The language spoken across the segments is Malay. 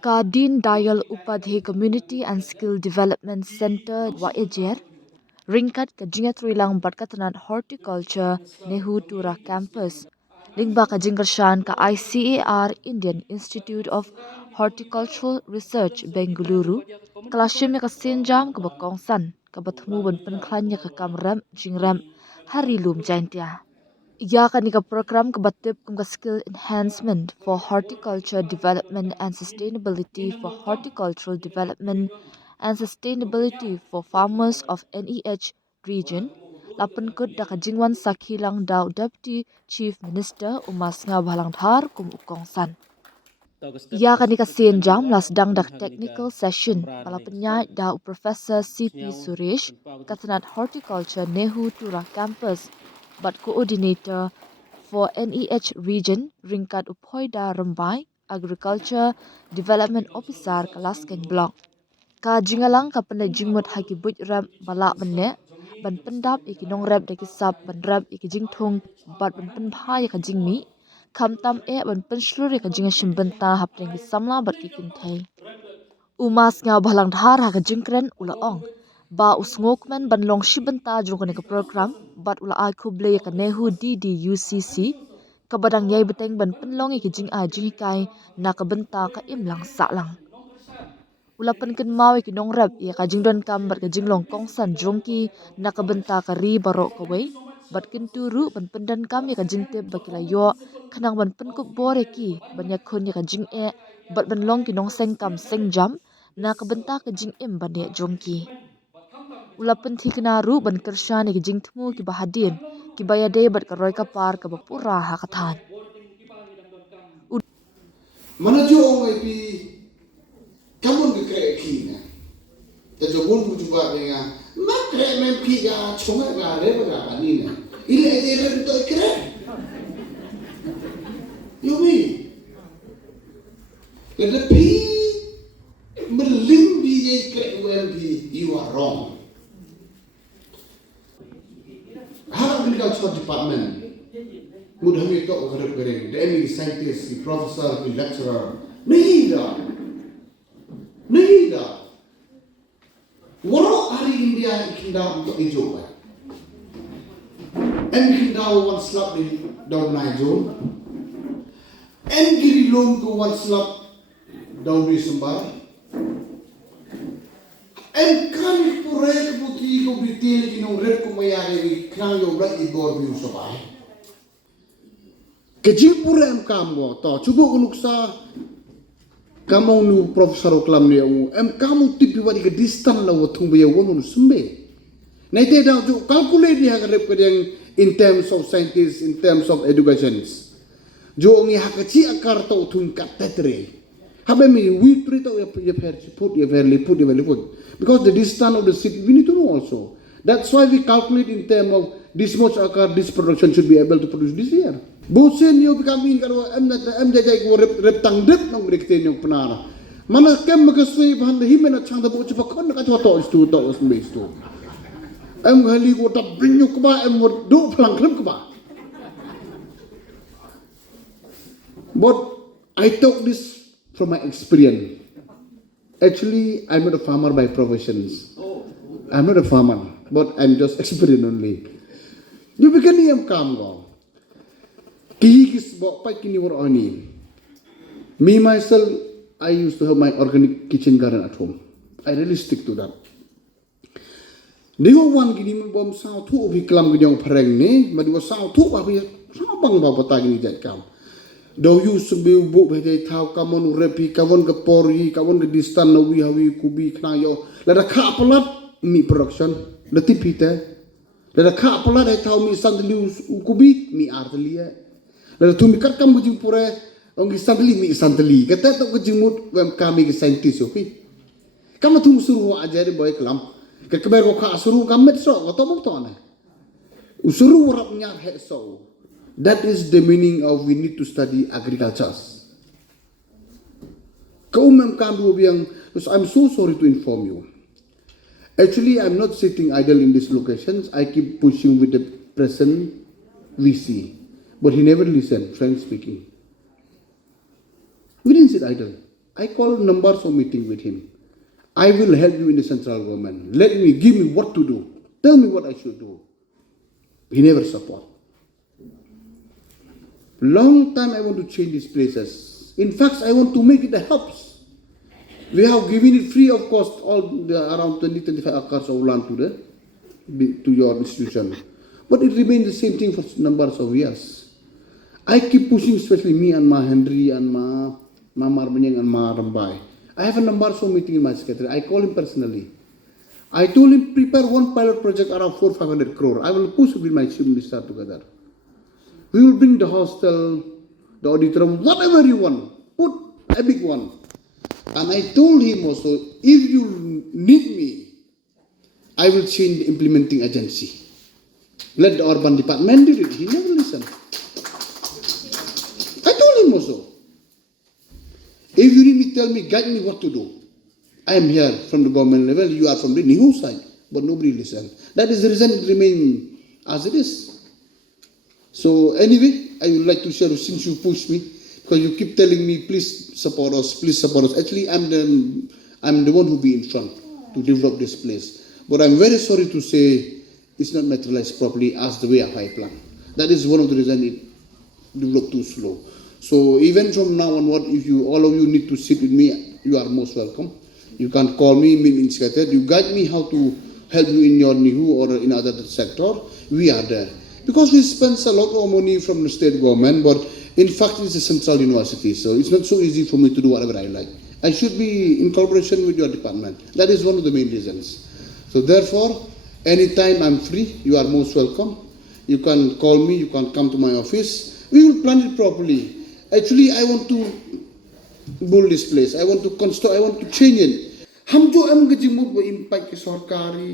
Kadin Dayal Upadhe Community and Skill Development Center Wahiajer, ringkat ke Jingatrilang Barkatanan Horticulture Nehu Tura Campus, lingba ka Jingershan ka ICAR Indian Institute of Horticultural Research Bengaluru, kalashim ka Sinjam ka Bakongsan, ka Batmu ban Penklanya ka Kamram Jingrem Harilum Jaintia. Ia akan nika program kebatip kumka skill enhancement for horticulture development and sustainability for horticultural development and sustainability for farmers of NEH region. Lapan kut dak jingwan sakhilang dau Deputy Chief Minister Sniawbhalang thar kum ukongsan. Ia akan nika jam lasdang dak technical session pala penyai dau Professor CP Suresh katanat horticulture Nehu Tura campus but coordinator for NEH region ringkat Upoida Rambai Agriculture Development Officer Kalasken Block. Ka jingalang ka pandai jingmut haki buj ram balak benne ban pendap iki nongrep daki sap ban rap iki jingthung bat ban penphai ka jingmi kam tam ban pensluri ka jinga shimbenta hapteng ki samla bat ki kinthai. Sniawbhalang dhar ha ka jingkren ulaong. Ba usngokmen ban long shibenta jungkone ka program bat ula ai khuble ka nehu DDUCC ka badang yai beteng ban penlong ki jing a jing kai na ka benta ka imlang salang. Ula pen ken mau ki nongrep ya ka jingdon kam bat ka jinglong kongsan jongki na ka benta ka ri barok ka wei bat Kyntu ru ban pendan kam ya ka jingtip bakila yo khanang ban penkup bore ki ban yakun ya ka jing bat ban long ki nong seng kam seng jam na ka benta ka jing im ban ya jongki. Ulapan thikna ru ban kershan ki jingthmu ki bahadin ki bayade bat ka roy ka par ka bapura ha kathan. Mana jo ong pi kamun ke kre ki na. Ta jo bun bu juba nga ma kre men pi ga chonga ga re ba ni na. Ile de re to kre. Yo mi. Le pi melim bi ye kre you are wrong. Agricultural department would have you talk about the ME scientist, the professor, the lecturer. Nihida. Waro hari India kinda untuk hijau. Kinda one slap di daun najo. Giri lom ko one slap daun di sembar. Kan pure putih ko bitil kinong red ko mayari kang yo bra igor bi usabay. Keji pure am kamgo to chubo unuksa kamu nu profesor klam ni kamu tipi wadi ke distan la watung be wonu sumbe. Naite da jo calculate dia rep kedeng in terms of scientists, in terms of education. Jo ngi hakachi akar to tung katetre. Habe mi we treat of your put your fairly put. Because the distance of the city, we need to know also. That's why we calculate in terms of this much acre, this production should be able to produce this year. Bosen you become in karo MJJ go rep tang dip nong rekten yung panara. Mana kem makasui bahan himen at chang da bo chupa kon ka to stu to us me stu. Hali go ta bring you kba mo do plang klem kba. But I took this from my experience. Actually, I'm not a farmer by professions. I'm not a farmer, but I'm just experienced only. You begin to come go. Kihis bok pa kini war oni. Me myself, I used to have my organic kitchen garden at home. I really stick to that. Nigo one gini bom sao tu ubi kelam gini yang pereng ni, madi was sao tu babi sao bang bawa tagi ni jat kam. Do you sebi bu bede tau kamon repi kawon ke pori kawon ke distan na wi hawi kubi kna yo lada ka pelat mi production la tipite lada ka pelat ai tau mi sandli kubi mi artli lada tu mi kat kam bujing pure ongi sandli mi sandli kata to kejimut wem kami ke scientist okay kam tu suruh ajar boy kelam ke keber ko ka suruh kamet so ko to mo to na usuru warap nyar he so. That is the meaning of we need to study agriculture. I'm so sorry to inform you. Actually, I'm not sitting idle in these locations. I keep pushing with the present VC. But he never listened, frankly speaking. We didn't sit idle. I call numbers of meeting with him. I will help you in the central government. Give me what to do. Tell me what I should do. He never support. Long time I want to change these places. In fact, I want to make it a helps. We have given it free of cost, all the around 20-25 acres of land to your institution. But it remains the same thing for numbers of years. I keep pushing, especially me and Ma Henry and Ma Marmenyang and Ma Rambai. I have a number of meeting in my secretary. I call him personally. I told him prepare one pilot project around 400-500 crore. I will push with my chief minister together. We will bring the hostel, the auditorium, whatever you want. Put a big one. And I told him also, if you need me, I will change the implementing agency. Let the urban department do it. He never listened. I told him also, if you need me, tell me, guide me what to do. I am here from the government level, you are from the new side, but nobody listened. That is the reason it remains as it is. So anyway, I would like to share, since you push me, because you keep telling me, please support us, please support us. Actually, I'm the one who will be in front to develop this place. But I'm very sorry to say it's not materialized properly as the way I plan. That is one of the reasons it developed too slow. So even from now onward, if all of you need to sit with me, you are most welcome. You can call me, in Scattered. You guide me how to help you in your Nihu or in other sector. We are there. Because we spend a lot of money from the state government, but in fact it's a central university, so it's not so easy for me to do whatever I like. I should be in collaboration with your department. That is one of the main reasons. So therefore, anytime I'm free, you are most welcome. You can call me, you can come to my office. We will plan it properly. Actually, I want to build this place. I want to construct, I want to change it. हम जो हम गजिमुत वो impact के सरकारी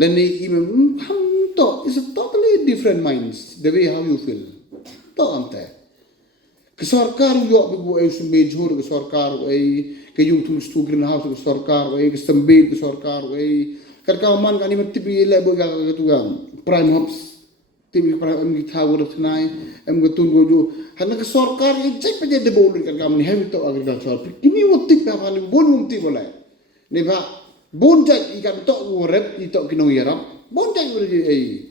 लेने इमें हम तो it's a totally different minds the way how you feel तो अंत है के सरकार यो बिगो ऐसे मेजर के सरकार वही के यूं तुम स्टू ग्रीन हाउस के सरकार वही के संबेद के सरकार वही करका मान का निमत tipi ले बोगा के तू गाम prime hops tipi prime em kita urut nai em gotun gojo hana ke सरकार ये cek पे जे बोल करका मन है तो agriculture ini वो tip apa ni bon mumti boleh Neba, bonjak ikan tok ngorep itok kinong yarap. Bonjak boleh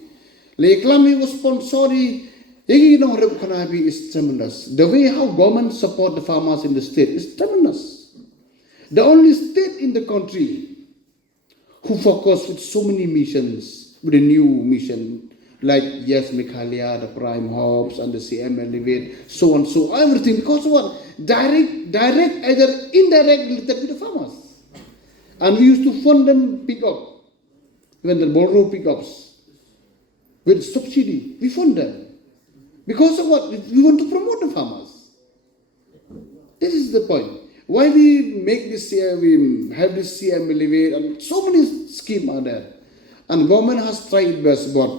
le klami was sponsori. Yegi kinong rep kanabi is tremendous. The way how government support the farmers in the state is tremendous. The only state in the country who focus with so many missions, with a new mission, like yes, Meghalaya, the prime hubs and the CM elevate, so on, so everything. Because what? Direct, either indirect related with the farmers. And we used to fund them pick up, when the borrow pickups, with subsidy, we fund them. Because of what? We want to promote the farmers. This is the point. Why we make this, we have this CM elevate, and so many schemes are there. And government has tried best, but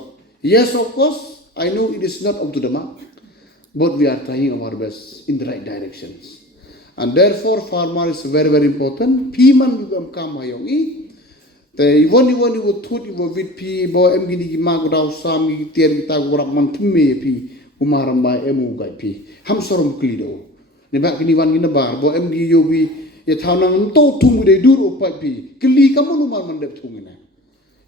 yes, of course, I know it is not up to the mark, but we are trying our best in the right directions. And therefore, farmer is very, very important. Piman become kam hayongi. The one you would thought you were with P. Bo em gini magudao sami tier kita gurap mantume P. Umaram by emu gai P. Ham sorom klido. Nebak gini wan gina bar. Bo em gi yobi ye thawnang to tung de dur opai P. Kli kamu umar mandep tungina.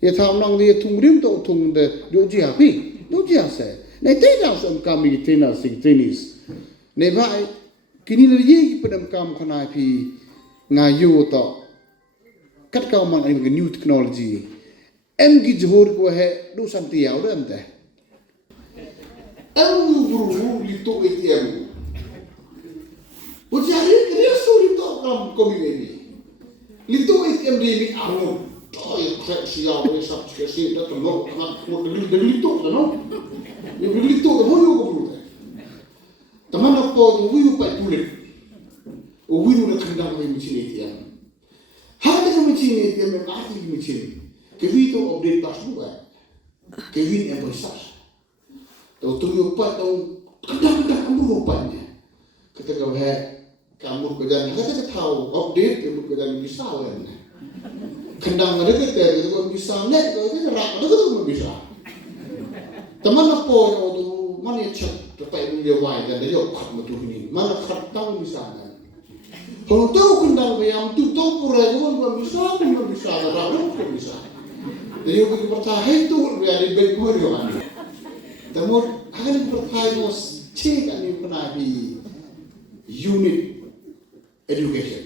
Ye thawnang de tung rim to tung de doji ha P. Doji ha se. Ne te daw som kami trainer sing trainees. Nebak kini lagi pada kam kena pi ngayu to kat kau mang ang new technology em gi johor ko he do santi yaw de ante em guru lito ATM o jari kriya suri to kam komini lito ATM di mi aro to ye trek siaw ye sap si da to no mo de lito no ye lito ho yo ko teman apa uwi upai kulit uwi nu nak kendang kami mesin ATM hati kami mesin ATM yang arti mesin kewi tu update pas juga kewi yang bersas tu upai tu kendang kamu upainya ketika kamu kerja kita tahu update kamu kerja bisa kan kendang ada kita itu kan bisa net itu rak itu kan bisa teman apa yang tu mana cek Tapi dia wajah dari orang betul ini. Mana khatang misalnya, Kalau tahu kendal bayam tu tahu pura pun bisa, darah pun bisa. Jadi kita percaya itu biar dibeli orang. Namun akan percaya was cek ani pernah di unit education.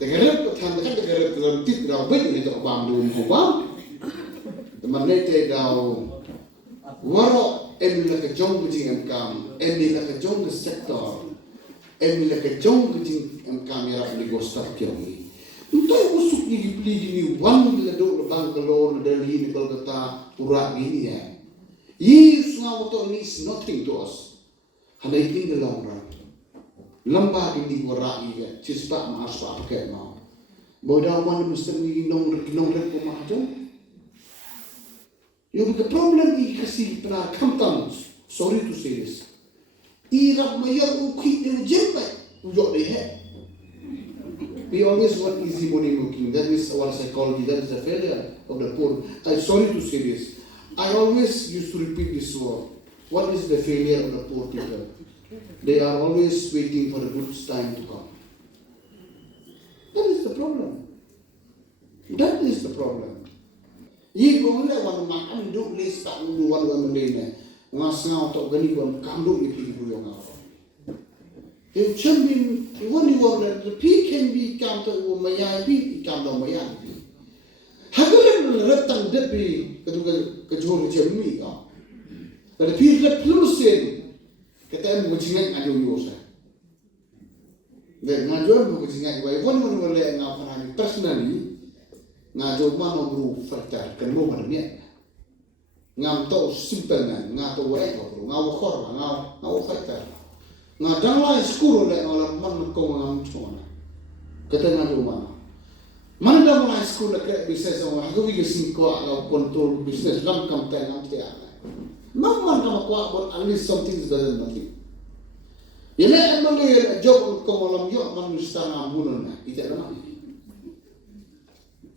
Tegarap kan tegarap dalam tip rawat ini tak bang dulu kubang. Teman nete daw waro emila ke jong kucing emkam, emila ke jong ke sektor, emila ke jong kucing emkam ya di gostar kioni. Untuk usuk ni ni wan bila do bang kelor dari ni Kolkata urak gini ya. Yes, now to is nothing to us. Hanya in the long run. Lamba ini urak ni ya, cispa maspa ke mau. Bodoh mana mesti ni nongrep pemahjong. Yung the problem is kasi pernah kamtam. Sorry to say this. Irap mayar ukit yung jempa ujok deh. We always want easy money looking. That is our psychology. That is the failure of the poor. I'm sorry to say this. I always used to repeat this word. What is the failure of the poor people? They are always waiting for the good time to come. That is the problem. That is the problem. Ye kong le wan makan duk les tak dulu wan wan mendena. Ngasang atau gani wan kanduk ni pergi buyong apa. If chambin, when you want that the peak can be counted with Mayapi, counted on Mayapi. Hagalan retang depi kejual chambin ka. The peak let plus in. Kita em bujingan adu yosa. Dan ngajuan bujingan iwa. One boleh ngapain personally ngajuan mana guru faktor kenu mana ni. Ngam tau simple man, ngam tau wae ko, ngam khor, ngam faktor. Nga dangla skuro le ola man ko ngam chona kata nga do mana dangla skuro ke business o ha go sing ko ala control business lam kam ta ngam te ala man kam ko about at least something is better than nothing yele amale job ko malam yo man minister ngam bunon na ite na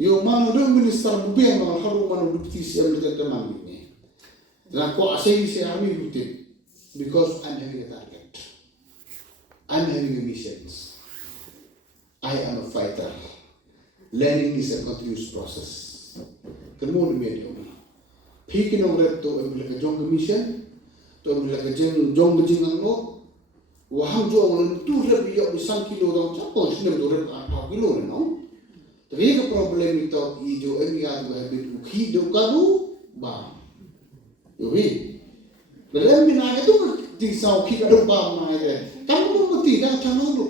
yo man do minister bubi ngam haru man dukti siam de te man ni la ko asai se ami butit because I'm having a target. I'm having a mission. I am a fighter. Learning is a continuous process. Kemudian medium. Pikin orang tu ambil kerjong mission, tu ambil kerjong berjingang lo. Waham jo orang tu lebih yok besar kilo dong. Siapa sini tu lebih 4 kilo ni no. Tapi ke problem itu ijo emiat berhabit ukhi do karu bang. Yohi. Dalam minat itu tisau ukhi karu bang mana kamu mesti dah calon lu.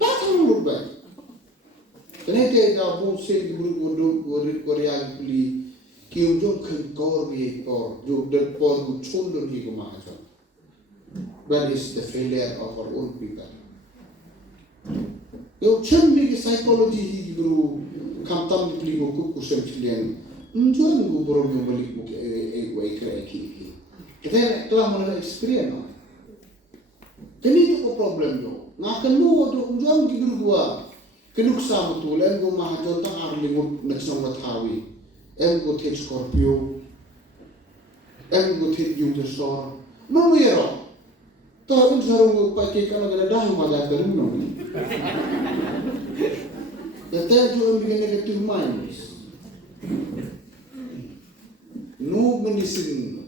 Dah calon lu baik. Kenapa dah buat di grup Korea beli kiu jom kengkor biar por, jom derpor ku chundun hi kumacam. That is the failure of our own people. Yo cembi psychology hi guru kamtam beli buku kusem cilian. Unjuan guru borom yang beli buku waikere ki. Kita telah mengenal experience. Kini tu problem tu. Ngakan lu tu unjam gigul gua. Kenuk sama tu len gua mahajon tak arlingut naksong mathawi. Gua tet Scorpio. Gua tet Jupiter. Mau yero. Tahu sarung pakai kalau ada dah malah terus. That you am negative minds. No medicine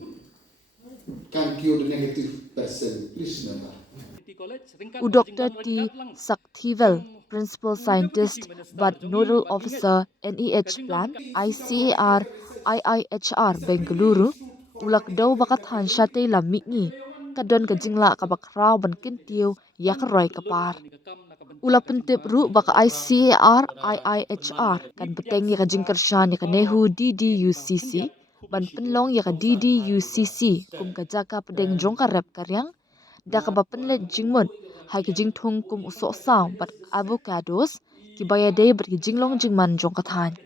can cure the negative person. Please remember. Dr. T. Saktivel, Principal Scientist but Nodal Officer NEH Plan, ICAR, IIHR, Bengaluru, ulak daw bakat hansya tay lamik ni, kadon kajingla kabakraw ban Kyntu yakroy kapar. Ulak pentip ru baka ICAR, IIHR, kan betengi kajing kersya ni kanehu DDUCC, ban penlong yaka DDUCC, kum kajaka pedeng jongka rep karyang, da kaba penlet jingmut hai ki jingthung kum usok saw bat avocados ki baya day bat ki jinglong jingman jong kathan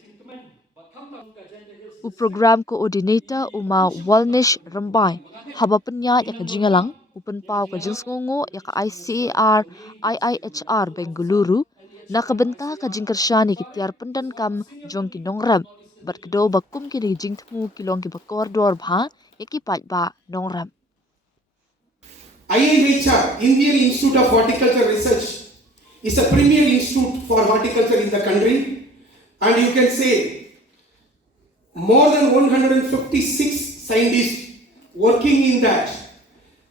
u program coordinator uma walnish rambai haba penya ya ka jingalang upen pau ka jingsngongo ya ka ICAR IIHR Bengaluru na kabenta ka jingkershani ki tiar pyndonkam jong ki nongrep bat kedo bakum ki jingthmu ki long ki bakor dor bha ya ki pat ba nongrep IIHR, Indian Institute of Horticulture Research, is a premier institute for horticulture in the country, and you can say more than 156 scientists working in that,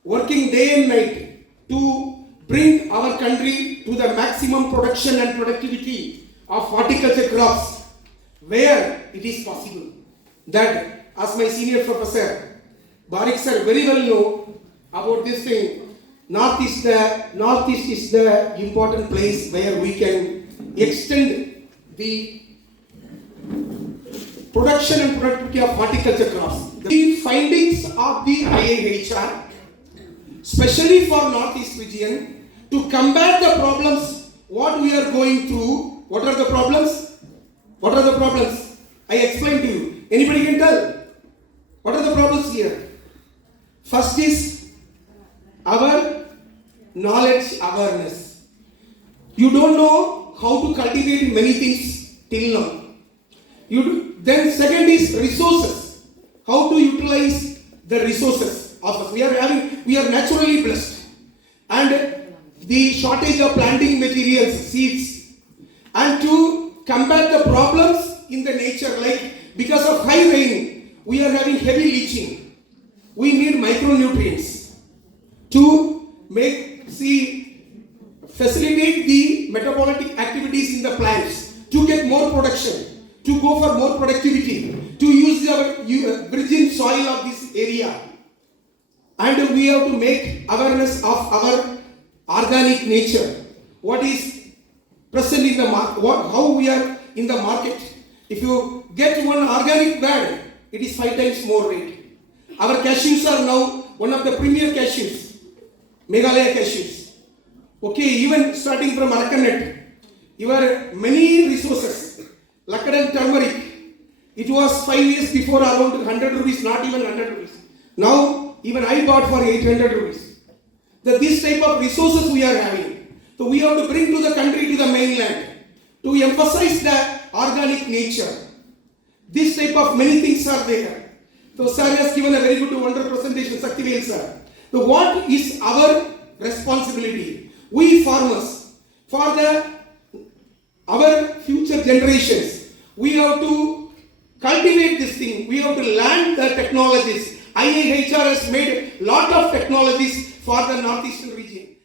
working day and night to bring our country to the maximum production and productivity of horticulture crops where it is possible. That, as my senior professor Barik sir very well know about this thing, Northeast is the important place where we can extend the production and productivity of horticulture crops. The findings of the IIHR, especially for Northeast region, to combat the problems what we are going through. What are the problems? What are the problems? I explained to you. Anybody can tell? What are the problems here? First is our knowledge awareness. You don't know how to cultivate many things till now. Then second is resources. How to utilize the resources of us. We are naturally blessed. And the shortage of planting materials, seeds. And to combat the problems in the nature, like because of high rain, we are having heavy leaching. We need micronutrients to facilitate the metabolic activities in the plants, to get more production, to go for more productivity, to use our virgin soil of this area. And we have to make awareness of our organic nature. What is present in the market, how we are in the market. If you get one organic bag, it is 5 times more rate. Our cashews are now one of the premier cashews, Meghalaya cashews. Okay, even starting from Arakanat, your many resources, Lakadan turmeric, it was 5 years before around 100 rupees, not even 100 rupees. Now, even I bought for 800 rupees. This type of resources we are having. So we have to bring to the country, to the mainland, to emphasize the organic nature. This type of many things are there. So sir has given a very good wonderful presentation, Saktivel sir. So what is our responsibility? We farmers, for our future generations, we have to cultivate this thing. We have to learn the technologies. IIHR has made a lot of technologies for the northeastern region.